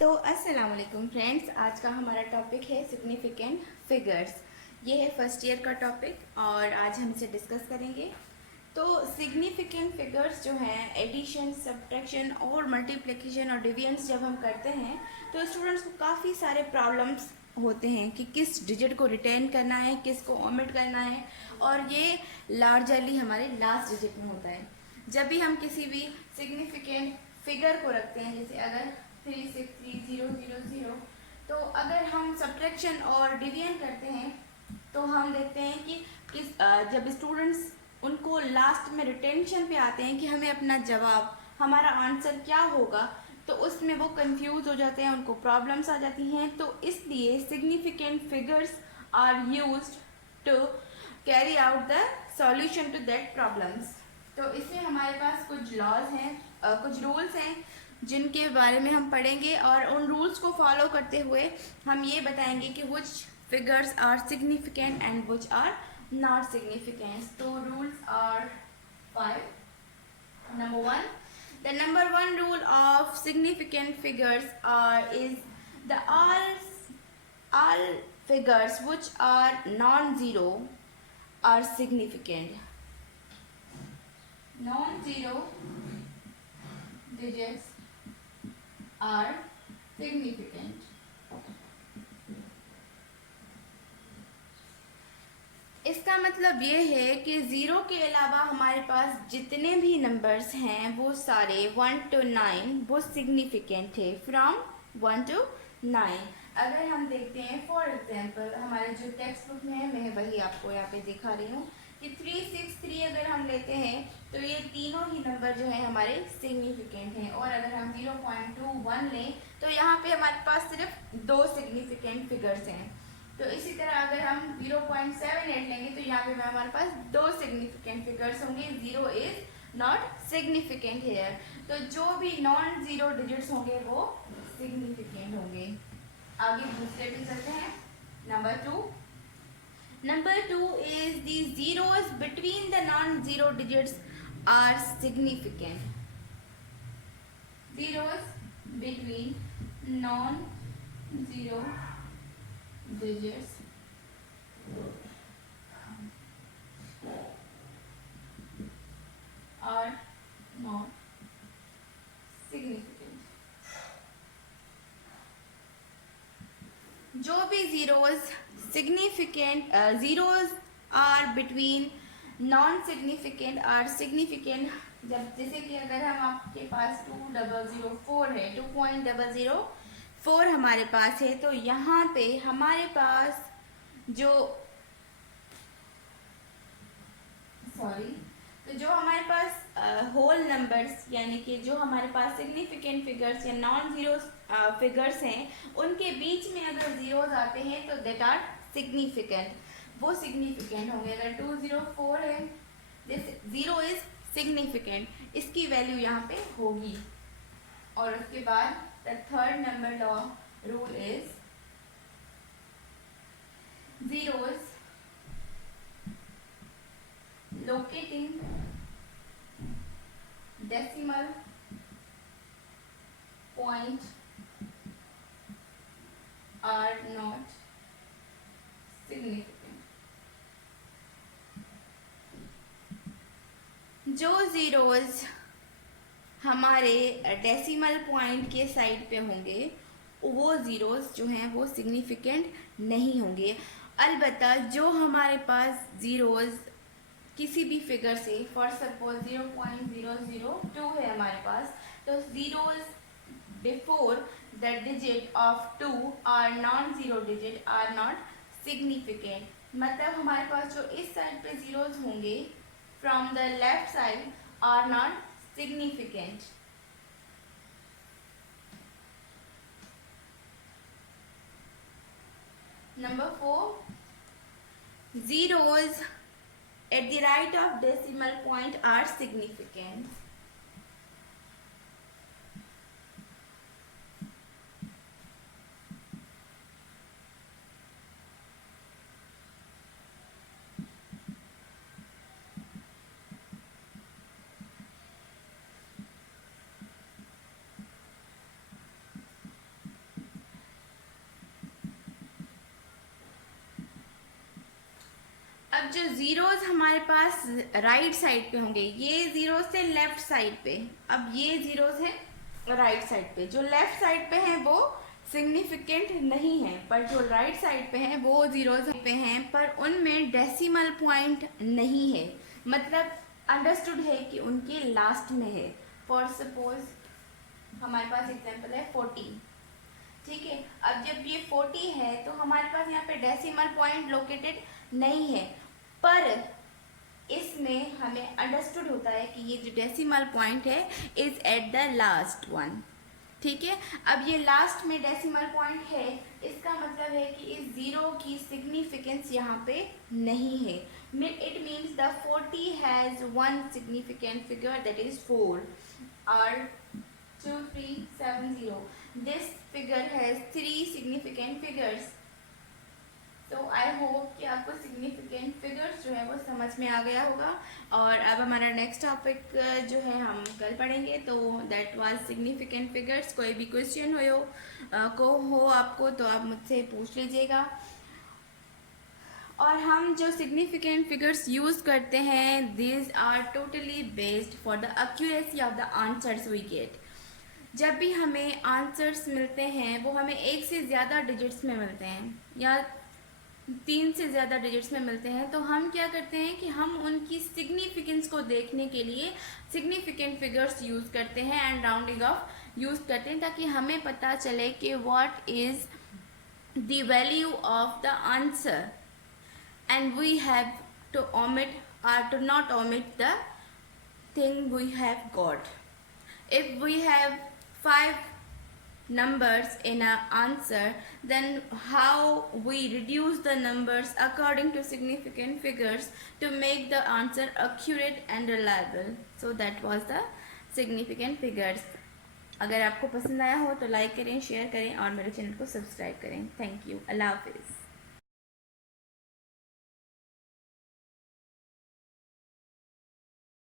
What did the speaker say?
तो अस्सलाम वालेकुम फ्रेंड्स, आज का हमारा टॉपिक है सिग्निफिकेंट फिगर्स। ये है फर्स्ट ईयर का टॉपिक और आज हम इसे डिस्कस करेंगे। तो सिग्निफिकेंट फिगर्स जो हैं, एडिशन, सब्ट्रैक्शन और मल्टीप्लिकेशन और डिविजन्स जब हम करते हैं तो स्टूडेंट्स को काफ़ी सारे प्रॉब्लम्स होते हैं कि किस डिजिट को रिटेन करना है, किस को ओमिट करना है, और ये लार्जली हमारे लास्ट डिजिट में होता है। जब भी हम किसी भी सिग्निफिकेंट फिगर को रखते हैं, जैसे अगर 363,000, तो अगर हम सब्ट्रैक्शन और डिवीजन करते हैं तो हम देखते हैं कि जब स्टूडेंट्स उनको लास्ट में रिटेंशन पे आते हैं कि हमें अपना जवाब, हमारा आंसर क्या होगा, तो उसमें वो कंफ्यूज हो जाते हैं, उनको प्रॉब्लम्स आ जाती हैं। तो इसलिए significant figures are used to carry out the solution to that problems. तो इसमें हमारे पास कुछ लॉज हैं, कुछ रूल्स हैं जिनके बारे में हम पढ़ेंगे, और उन रूल्स को फॉलो करते हुए हम ये बताएंगे कि which figures are significant and which are not significant. तो rules are 5. Number 1, the number one rule of significant figures is the all figures which are non-zero are significant. Non-zero digits are significant. इसका मतलब ये है कि zero के अलावा हमारे पास जितने भी नंबर्स हैं वो सारे 1 to 9 वो सिग्निफिकेंट थे, फ्रॉम 1 to 9। अगर हम देखते हैं फॉर एग्जांपल हमारे जो टेक्स्ट बुक में है, मैं वही आपको यहाँ पे दिखा रही हूँ कि 363 अगर हम लेते हैं तो ये तीनों ही नंबर जो है हमारे सिग्निफिकेंट हैं। और अगर हम 0.21 लें तो यहाँ पे हमारे पास सिर्फ दो सिग्निफिकेंट फिगर्स हैं। तो इसी तरह अगर हम 0.78 लेंगे तो यहाँ पे हमारे पास दो सिग्निफिकेंट फिगर्स होंगे। Zero is not significant here. तो जो भी नॉन जीरो डिजिट्स होंगे वो सिग्निफिकेंट होंगे। आगे दूसरे पे चलते हैं। Number two is the zeros between the non zero digits are significant. Zeros between non zero digits are not significant. जो भी zeros significant zeros are between non significant are significant। जब जैसे कि अगर हम आपके पास 2004 है, 2.004 हमारे पास है, तो यहाँ पे हमारे पास जो जो हमारे पास होल नंबर्स यानी कि जो हमारे पास सिग्निफिकेंट फिगर्स या नॉन जीरो फिगर्स हैं, उनके बीच में अगर जीरोस आते हैं तो देट आर सिग्निफिकेंट, वो सिग्निफिकेंट होंगे। अगर 204 है, जैसे जीरो इज सिग्निफिकेंट, इसकी वैल्यू यहाँ पे होगी। और उसके बाद the third number law rule is zeros locating decimal point are not significant। जो जीरोस हमारे डेसिमल पॉइंट के साइड पे होंगे वो ज़ीरोस जो हैं वो सिग्निफिकेंट नहीं होंगे। अलबत्ता जो हमारे पास ज़ीरोस किसी भी फिगर से, फॉर सपोज 0.002 है हमारे पास, तो zeros before the digit of 2 are non zero digit are not significant. मतलब हमारे पास जो इस साइड पे ज़ीरोस होंगे from the left side are not significant। Number 4, zeros at the right of decimal point are significant। अब जो zeros हमारे पास राइट साइड पे होंगे, ये जीरोस थे लेफ्ट साइड पे, अब ये जीरोस है राइट साइड पे। जो लेफ्ट साइड पे हैं वो सिग्निफिकेंट नहीं है, पर जो राइट साइड पे हैं वो जीरोस पे हैं, पर उनमें डेसिमल पॉइंट नहीं है, मतलब अंडरस्टूड है कि उनके लास्ट में है। फॉर सपोज हमारे पास एग्जांपल है 40, ठीक है। अब जब ये 40 है तो हमारे पास यहाँ पे डेसिमल पॉइंट लोकेटेड नहीं है, पर इसमें हमें अंडरस्टूड होता है कि ये जो डेसिमल पॉइंट है is at the last one, ठीक है। अब ये लास्ट में डेसिमल पॉइंट है, इसका मतलब है कि इस जीरो की सिग्निफिकेंस यहाँ पे नहीं है। It means the 40 has one significant figure that is 4 और 2370. This figure has 3 significant figures. तो आई होप कि आपको सिग्निफिकेंट फिगर्स जो है वो समझ में आ गया होगा। और अब हमारा नेक्स्ट टॉपिक जो है हम कल पढ़ेंगे, तो दैट वाज सिग्निफिकेंट फिगर्स। कोई भी क्वेश्चन हो आपको तो आप मुझसे पूछ लीजिएगा। और हम जो सिग्निफिकेंट फिगर्स यूज़ करते हैं, these are totally based for the accuracy of the answers we get. जब भी हमें आंसर्स मिलते हैं वो हमें एक से ज़्यादा डिजिट्स में मिलते हैं या 3 से ज़्यादा डिजिट्स में मिलते हैं, तो हम क्या करते हैं कि हम उनकी सिग्निफिकेंस को देखने के लिए सिग्निफिकेंट फिगर्स यूज़ करते हैं एंड राउंडिंग ऑफ यूज़ करते हैं, ताकि हमें पता चले कि what is the value of the answer and we have to omit or to not omit the thing we have got. If we have 5 numbers in an answer, then how we reduce the numbers according to significant figures to make the answer accurate and reliable. So that was the significant figures. अगर आपको पसंद आया हो तो like करें, share करें और मेरे चैनल को सब्सक्राइब करें। Thank you. अल्लाह हाफिज़।